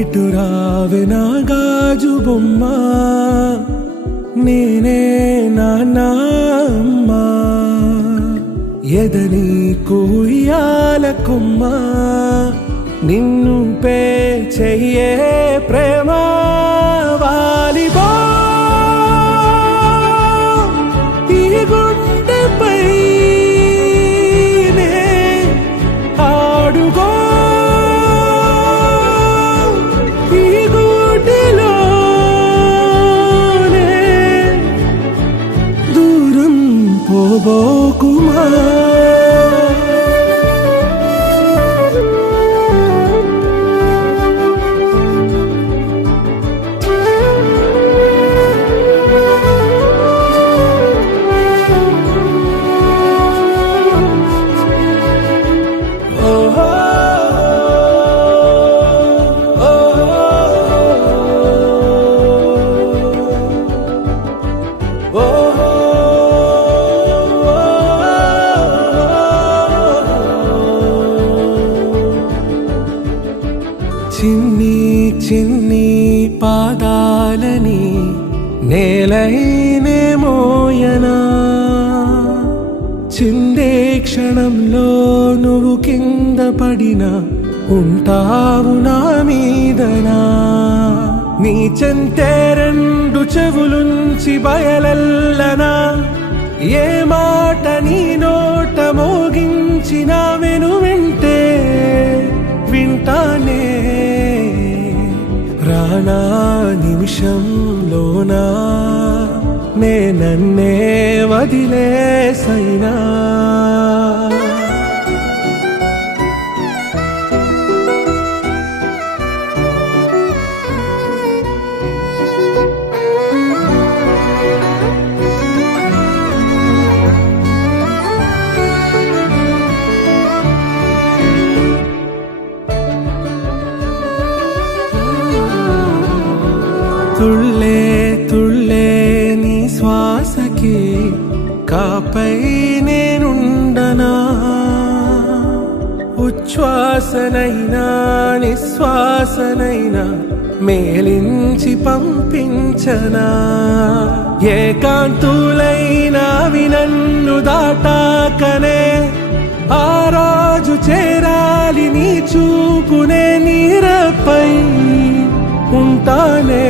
ఇటు రావే నా గాజు బొమ్మ, నేనే నాన్న అమ్మా. ఎదని కూయాల కొమ్మ, నిన్ను పే చెయ్యే ప్రేమ వాలిబో. ఈ గుండెపై ఆడుగో, ఈ గుడిలోనే దూరం పోబోకుమా. చిన్ని చిన్ని పాదాలని నేలైనే మోయనా, చిందే క్షణంలో నువ్వు కింద పడినా ఉంటావు నా మీదనా. నీ చెంతే రెండు చెవులుంచి బయలెల్లనా, ఏ మాట నీ నోట మోగించిన వెను వింటే వింటానే. రానా నిమిషంలోనా నే నన్నే వదిలేసైనా. తుళ్ళే తుళ్ళే నీ శ్వాసకి కాపై నేనుండనా, ఉచ్ఛ్వాసనైనా నిశ్వాసనైనా మేలించి పంపించనా. ఏకాంతులైనవి నన్ను దాటాకనే ఆ రోజు చేరాలి నీ చూపునే నీరపై ఉంటానే.